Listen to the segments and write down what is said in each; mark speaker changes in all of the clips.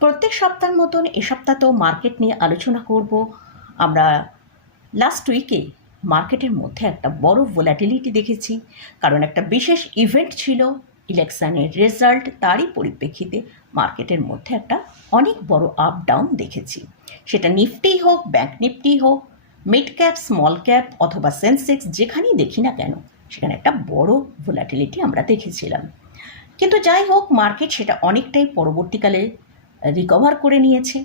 Speaker 1: প্রত্যেক সপ্তাহের মতন এ সপ্তাহতেও মার্কেট নিয়ে আলোচনা করব। আমরা লাস্ট উইকে মার্কেটের মধ্যে একটা বড় ভোলাটিলিটি দেখেছি, কারণ একটা বিশেষ ইভেন্ট ছিল ইলেকশানের রেজাল্ট তারই পরিপ্রেক্ষিতে মার্কেটের মধ্যে একটা অনেক বড় আপ ডাউন দেখেছি। সেটা নিফটি হোক ব্যাঙ্ক নিফটি হোক মিড ক্যাপ স্মল ক্যাপ অথবা সেন্সেক্স যেখানেই দেখি না কেন, সেখানে একটা বড় ভোলাটিলিটি আমরা দেখেছিলাম। কিন্তু যাই হোক মার্কেট সেটা অনেকটাই পরবর্তীকালে রিকভার করে নিয়েছে।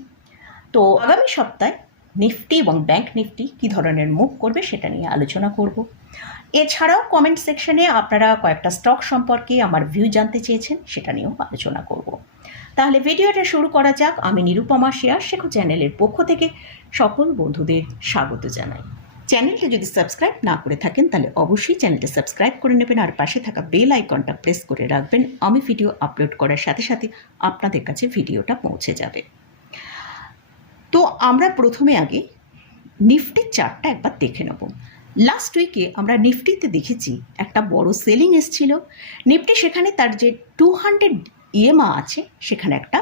Speaker 1: তো আগামী সপ্তাহে নিফটি এবং ব্যাংক নিফটি কী ধরনের মুভ করবে সেটা নিয়ে আলোচনা করব। এছাড়াও কমেন্ট সেকশনে আপনারা কয়েকটা স্টক সম্পর্কে আমার ভিউ জানতে চেয়েছেন সেটা নিয়েও আলোচনা করব। তাহলে ভিডিওটা শুরু করা যাক। আমি নিরুপমা শেয়ার শেখো চ্যানেলের পক্ষ থেকে সকল বন্ধুদের স্বাগত জানাই। চ্যানেলটা যদি সাবস্ক্রাইব না করে থাকেন, তাহলে অবশ্যই চ্যানেলটা সাবস্ক্রাইব করে নেবেন আর পাশে থাকা বেল আইকনটা প্রেস করে রাখবেন। আমি ভিডিও আপলোড করার সাথে সাথে আপনাদের কাছে ভিডিওটা পৌঁছে যাবে। তো আমরা প্রথমে আগে নিফটির চার্টটা একবার দেখে নেব। লাস্ট উইকে আমরা নিফটিতে দেখেছি একটা বড় সেলিং এসছিল। নিফটি সেখানে তার যে টু হান্ড্রেড ইএমআ আছে, সেখানে একটা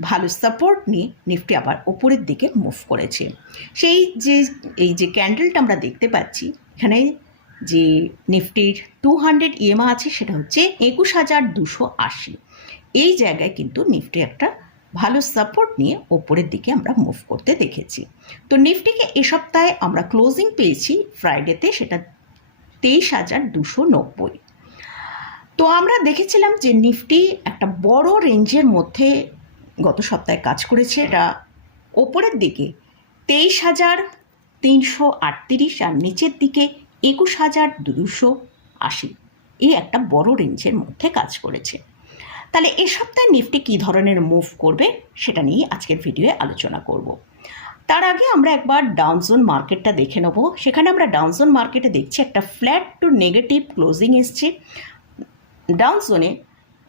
Speaker 1: ভালো সাপোর্ট নিয়ে নিফটি আবার ওপরের দিকে মুভ করেছে। সেই যে, এই যে ক্যান্ডেলটা আমরা দেখতে পাচ্ছি, এখানে যে নিফটির টু হান্ড্রেড ইএমআ আছে, সেটা হচ্ছে একুশ হাজার দুশো আশি। এই জায়গায় কিন্তু নিফটি একটা ভালো সাপোর্ট নিয়ে ওপরের দিকে আমরা মুভ করতে দেখেছি। তো নিফটিকে এ সপ্তাহে আমরা ক্লোজিং পেয়েছি ফ্রাইডেতে সেটা তেইশ হাজার দুশো নব্বই। তো আমরা দেখেছিলাম যে নিফটি একটা বড় রেঞ্জের মধ্যে গত সপ্তাহে কাজ করেছে এটা ওপরের দিকে তেইশ হাজার তিনশো আটত্রিশ আর নিচের দিকে একুশ হাজার দুশো আশি। এই একটা বড় রেঞ্জের মধ্যে কাজ করেছে। তাহলে এ সপ্তাহে নিফটি কী ধরনের মুভ করবে সেটা নিয়ে আজকের ভিডিওয়ে আলোচনা করব। তার আগে আমরা একবার ডাউনজোন মার্কেটটা দেখে নেব। সেখানে আমরা ডাউনজোন মার্কেটে দেখছি একটা ফ্ল্যাট টু নেগেটিভ ক্লোজিং এসছে। ডাউন জোনে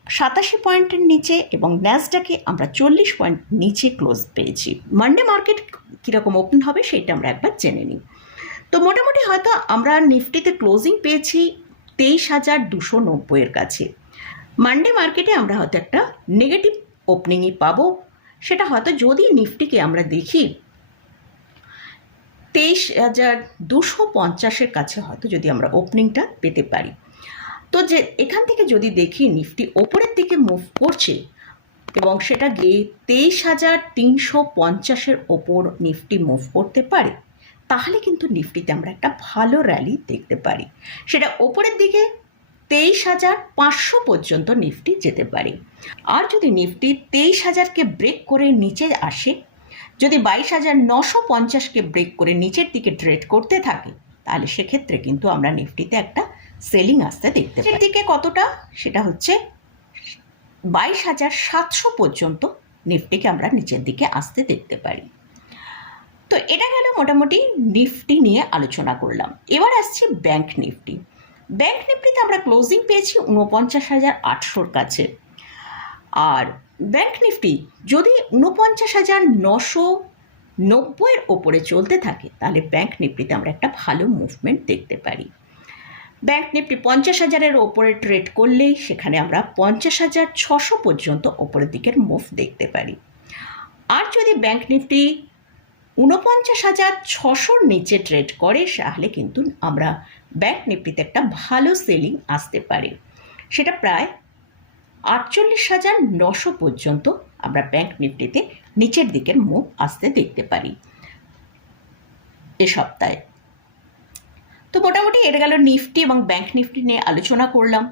Speaker 1: সাতাশি পয়েন্টের নিচে এবং ন্যাসডাকে আমরা চল্লিশ পয়েন্ট নিচে ক্লোজ পেয়েছি। মানডে মার্কেট কীরকম ওপেন হবে সেটা আমরা একবার জেনে নিই। তো মোটামুটি হয়তো আমরা নিফটিতে ক্লোজিং পেয়েছি তেইশ হাজার দুশো নব্বইয়ের কাছে। মানডে মার্কেটে আমরা হয়তো একটা নেগেটিভ ওপেনিংই পাবো। সেটা হয়তো যদি নিফটিকে আমরা দেখি তেইশ হাজার দুশো পঞ্চাশের কাছে হয়তো যদি আমরা ওপেনিংটা পেতে পারি। তো যে এখান থেকে যদি দেখি নিফটি ওপরের দিকে মুভ করছে এবং সেটা গিয়ে তেইশ হাজার তিনশো পঞ্চাশের ওপর নিফটি মুভ করতে পারে, তাহলে কিন্তু নিফটিতে আমরা একটা ভালো র্যালি দেখতে পারি। সেটা ওপরের দিকে তেইশ হাজার পাঁচশো পর্যন্ত নিফটি যেতে পারে। আর যদি নিফটি তেইশ হাজারকে ব্রেক করে নিচে আসে, যদি বাইশ হাজার নশো পঞ্চাশকে ব্রেক করে নিচের দিকে ট্রেড করতে থাকে, তাহলে সেক্ষেত্রে কিন্তু আমরা নিফটিতে একটা সেলিং আসতে দেখতে পাই। দিকে কতটা? সেটা হচ্ছে বাইশ হাজার সাতশো পর্যন্ত নিফটিকে আমরা নিচের দিকে আসতে দেখতে পারি। তো এটা গেল মোটামুটি নিফটি নিয়ে আলোচনা করলাম। এবার আসছি ব্যাংক নিফটি। ব্যাংক নিফটিতে আমরা ক্লোজিং পেয়েছি উনপঞ্চাশ হাজার আটশোর কাছে। আর ব্যাংক নিফটি যদি উনপঞ্চাশ হাজার নশো নব্বইয়ের ওপরে চলতে থাকে তাহলে ব্যাংক নিফটিতে আমরা একটা ভালো মুভমেন্ট দেখতে পারি। ব্যাংক নিফটি পঞ্চাশ হাজারের ওপরে ট্রেড করলেই সেখানে আমরা পঞ্চাশ হাজার ছশো পর্যন্ত ওপরের দিকের মুভ দেখতে পারি। আর যদি ব্যাংক নিফটি ঊনপঞ্চাশ হাজার ছশোর নিচে ট্রেড করে, তাহলে কিন্তু আমরা ব্যাংক নিফটিতে একটা ভালো সেলিং আসতে পারে। সেটা প্রায় আটচল্লিশ হাজার নশো পর্যন্ত আমরা ব্যাংক নিফটিতে নিচের দিকের মুভ আসতে দেখতে পারি। এ সপ্তাহে। তো মোটামুটি এটা গেল নিফটি এবং ব্যাংক নিফটি নিয়ে আলোচনা করলাম।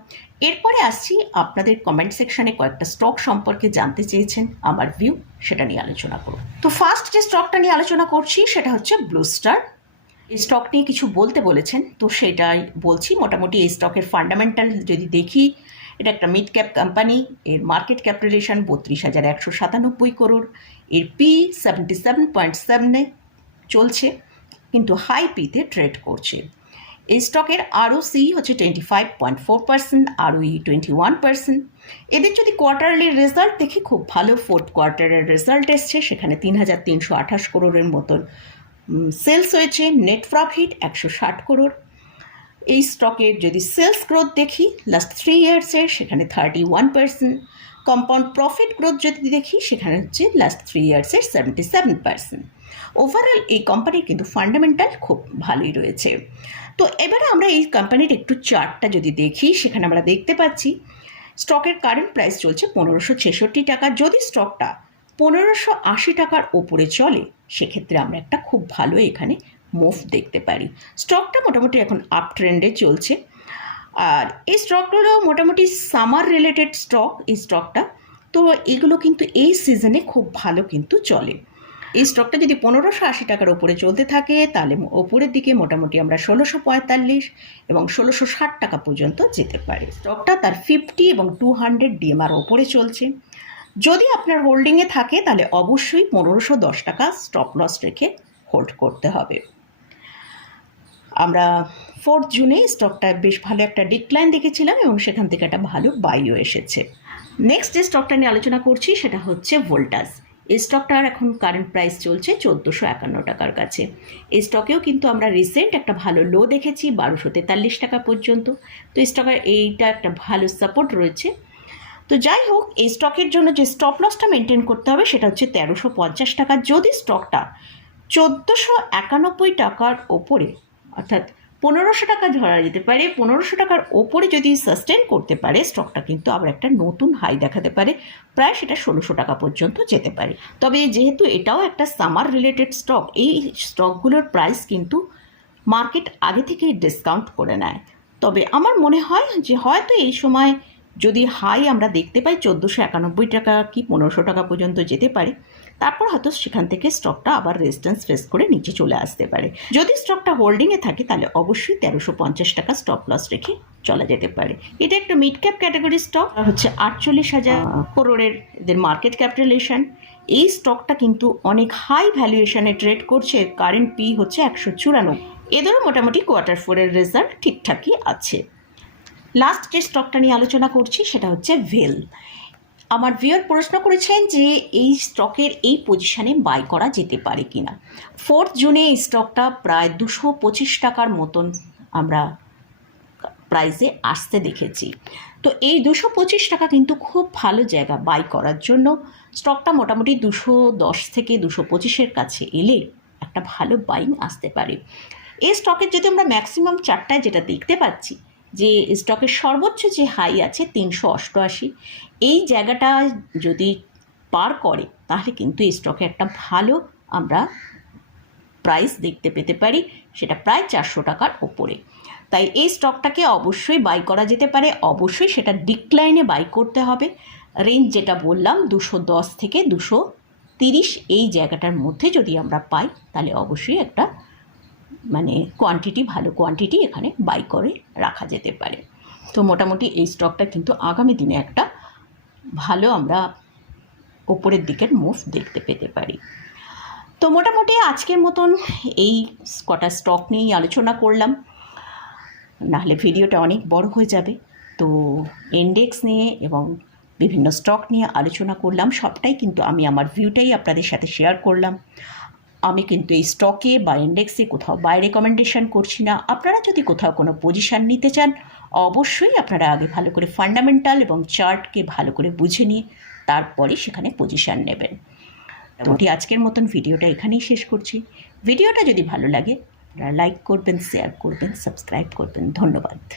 Speaker 1: এরপরে আসছি আপনাদের কমেন্ট সেকশনে কয়েকটা স্টক সম্পর্কে জানতে চেয়েছেন, আমার ভিউ সেটা নিয়ে আলোচনা করব। তো ফার্স্ট যে স্টকটা নিয়ে আলোচনা করছি সেটা হচ্ছে ব্লু স্টার এই স্টক নিয়ে কিছু বলতে বলেছেন, তো সেটাই বলছি। মোটামুটি এই স্টকের ফান্ডামেন্টাল যদি দেখি, এটা একটা মিড ক্যাপ কোম্পানি এর মার্কেট ক্যাপিটালেশন বত্রিশ হাজার একশো সাতানব্বই করোড় এর পি সেভেন্টি সেভেন পয়েন্ট সেভেনে চলছে, কিন্তু হাই পিতে ট্রেড করছে। এই স্টকের আরও সি হচ্ছে twenty five point four percent R O E twenty one percent এদের যদি কোয়ার্টারলি রেজাল্ট দেখি, খুব ভালো ফোর্থ কোয়ার্টারের রেজাল্ট এসছে, সেখানে তিন হাজার তিনশো আঠাশ করোড়ের মতন সেলস হয়েছে নেট প্রফিট একশো ষাট করোড় এই স্টকের যদি সেলস গ্রোথ দেখি লাস্ট থ্রি ইয়ার্সের সেখানে thirty one percent compound profit growth যদি দেখি, সেখানে হচ্ছে লাস্ট থ্রি ইয়ার্সের সেভেন্টি সেভেন পার্সেন্ট ওভারঅল এই কোম্পানির কিন্তু ফান্ডামেন্টাল খুব ভালোই রয়েছে। তো এবারে আমরা এই কোম্পানির একটু চার্টটা যদি দেখি, সেখানে আমরা দেখতে পাচ্ছি স্টকের কারেন্ট প্রাইস চলছে পনেরোশো ছেষট্টি টাকা। যদি স্টকটা পনেরোশো আশি টাকার ওপরে চলে, সেক্ষেত্রে আমরা একটা খুব ভালো এখানে মুভ দেখতে পারি। স্টকটা মোটামুটি এখন আপ ট্রেন্ডে চলছে। আর এই স্টকগুলো মোটামুটি সামার রিলেটেড স্টক এই স্টকটা তো এগুলো কিন্তু এই সিজনে খুব ভালো কিন্তু চলে। এই স্টকটা যদি পনেরোশো আশি টাকার ওপরে চলতে থাকে, তাহলে ওপরের দিকে মোটামুটি আমরা ষোলোশো পঁয়তাল্লিশ এবং ষোলোশো ষাট টাকা পর্যন্ত যেতে পারি। স্টকটা তার ফিফটি এবং টু হান্ড্রেড ডিএমআর ওপরে চলছে। যদি আপনার হোল্ডিংয়ে থাকে, তাহলে অবশ্যই পনেরোশো দশ টাকা স্টপ লস রেখে হোল্ড করতে হবে। আমরা ফোর্থ জুনে স্টকটা বেশ ভালো একটা ডিক্লাইন দেখেছিলাম এবং সেখান থেকে একটা ভালো বাইও এসেছে। নেক্সট যে স্টকটা নিয়ে আলোচনা করছি, সেটা হচ্ছে ভোল্টাস এই স্টকটার এখন কারেন্ট প্রাইস চলছে চোদ্দোশো একান্ন টাকার কাছে। এই স্টকেও কিন্তু আমরা রিসেন্ট একটা ভালো লো দেখেছি, বারোশো তেতাল্লিশ টাকা পর্যন্ত। তো এই স্টকের এইটা একটা ভালো সাপোর্ট রয়েছে। তো যাই হোক, এই স্টকের জন্য যে স্টপ লসটা মেনটেন করতে হবে সেটা হচ্ছে তেরোশো পঞ্চাশ টাকা। যদি স্টকটা চোদ্দোশো একানব্বই টাকার ওপরে, অর্থাৎ পনেরোশো টাকা ধরা যেতে পারে। পনেরোশো টাকার ওপরে যদি সাস্টেন করতে পারে স্টকটা কিন্তু আবার একটা নতুন হাই দেখাতে পারে। প্রায় সেটা ষোলোশো টাকা পর্যন্ত যেতে পারে। তবে যেহেতু এটাও একটা সামার রিলেটেড স্টক এই স্টকগুলোর প্রাইস কিন্তু মার্কেট আগে থেকেই ডিসকাউন্ট করে নেয়। তবে আমার মনে হয় যে হয়তো এই সময় যদি হাই আমরা দেখতে পাই চোদ্দোশো একানব্বই টাকা কি পনেরোশো টাকা পর্যন্ত যেতে পারে তারপর হয়তো সেখান থেকে স্টকটা আবার রেজিস্ট্যান্স ফেস করে নিচে চলে আসতে পারে। যদি স্টকটা হোল্ডিংয়ে থাকে তাহলে অবশ্যই তেরোশো পঞ্চাশ টাকা স্টপ লস রেখে চলা যেতে পারে। এটা একটা মিড ক্যাপ ক্যাটাগরি স্টক হচ্ছে আটচল্লিশ হাজার করোড়ের এদের মার্কেট ক্যাপিটালেশন এই স্টকটা কিন্তু অনেক হাই ভ্যালুয়েশনে ট্রেড করছে কারেন্ট পি হচ্ছে একশো চুরানব্বই। এদেরও মোটামুটি কোয়ার্টার ফোরের রেজাল্ট ঠিকঠাকই আছে। লাস্ট যে স্টকটা নিয়ে আলোচনা করছি, সেটা হচ্ছে ভেল আমার ভিওর প্রশ্ন করেছেন যে, এই স্টকের এই পজিশানে বাই করা যেতে পারে কি না ফোর্থ জুনে এই স্টকটা প্রায় দুশো পঁচিশ টাকার মতন আমরা প্রাইসে আসতে দেখেছি। তো এই দুশো পঁচিশ টাকা কিন্তু খুব ভালো জায়গা বাই করার জন্য। স্টকটা মোটামুটি দুশো দশ থেকে দুশো পঁচিশের কাছে এলে একটা ভালো বাইং আসতে পারে। এই স্টকের যদি আমরা ম্যাক্সিমাম চারটায় যেটা দেখতে পাচ্ছি যে স্টকের সর্বোচ্চ যে হাই আছে তিনশো অষ্টআশি, এই জায়গাটা যদি পার করে, তাহলে কিন্তু এই স্টকে একটা ভালো আমরা প্রাইস দেখতে পেতে পারি, সেটা প্রায় চারশো টাকার ওপরে। তাই এই স্টকটাকে অবশ্যই বাই করা যেতে পারে, অবশ্যই সেটা ডিক্লাইনে বাই করতে হবে। রেঞ্জ যেটা বললাম, দুশো দশ থেকে দুশো তিরিশ, এই জায়গাটার মধ্যে যদি আমরা পাই, তাহলে অবশ্যই একটা মানে কোয়ান্টিটি ভালো কোয়ান্টিটি এখানে বাই করে রাখা যেতে পারে। তো মোটামুটি এই স্টকটা কিন্তু আগামী দিনে একটা ভালো আমরা ওপরের দিকের মুভ দেখতে পেতে পারি। তো মোটামুটি আজকের মতন এই কটা স্টক নিয়েই আলোচনা করলাম। নাহলে ভিডিওটা অনেক বড় হয়ে যাবে। তো ইন্ডেক্স নিয়ে এবং বিভিন্ন স্টক নিয়ে আলোচনা করলাম। সবটাই কিন্তু আমি আমার ভিউটাই আপনাদের সাথে শেয়ার করলাম। আমি কিন্তু এই স্টকে বা ইন্ডেক্সে কোথাও বাই রেকমেন্ডেশন করছি না। আপনারা যদি কোথাও কোনো পজিশান নিতে চান, অবশ্যই আপনারা আগে ভালো করে ফান্ডামেন্টাল এবং চার্টকে ভালো করে বুঝে নিয়ে তারপরে সেখানে পজিশান নেবেন। মোটামুটি আজকের মতন ভিডিওটা এখানেই শেষ করছি। ভিডিওটা যদি ভালো লাগে, আপনারা লাইক করবেন শেয়ার করবেন সাবস্ক্রাইব করবেন। ধন্যবাদ।